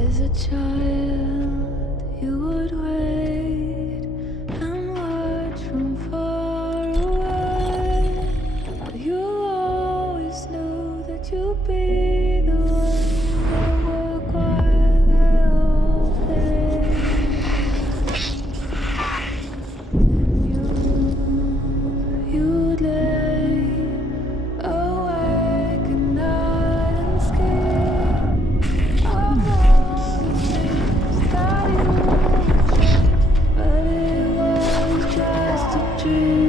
As a child, you would wait and watch from far away. But you always knew that you'd be the one that would quiet the whole thing. You'd lay awake at night and scheme of all the things that you would change, but it was just a dream.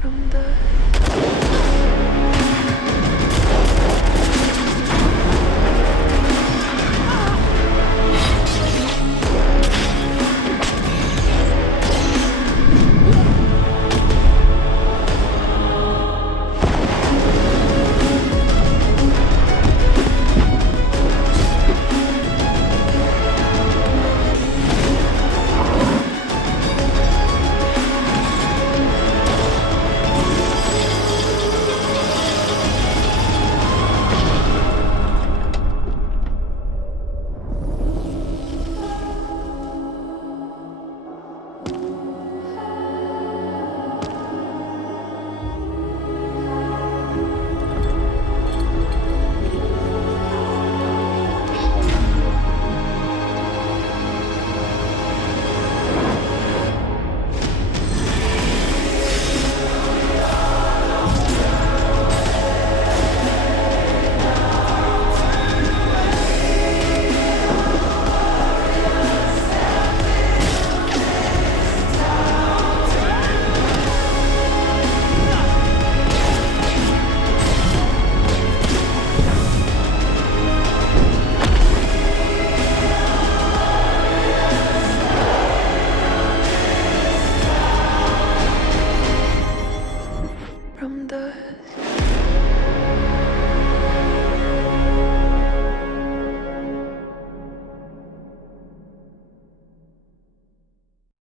From the from the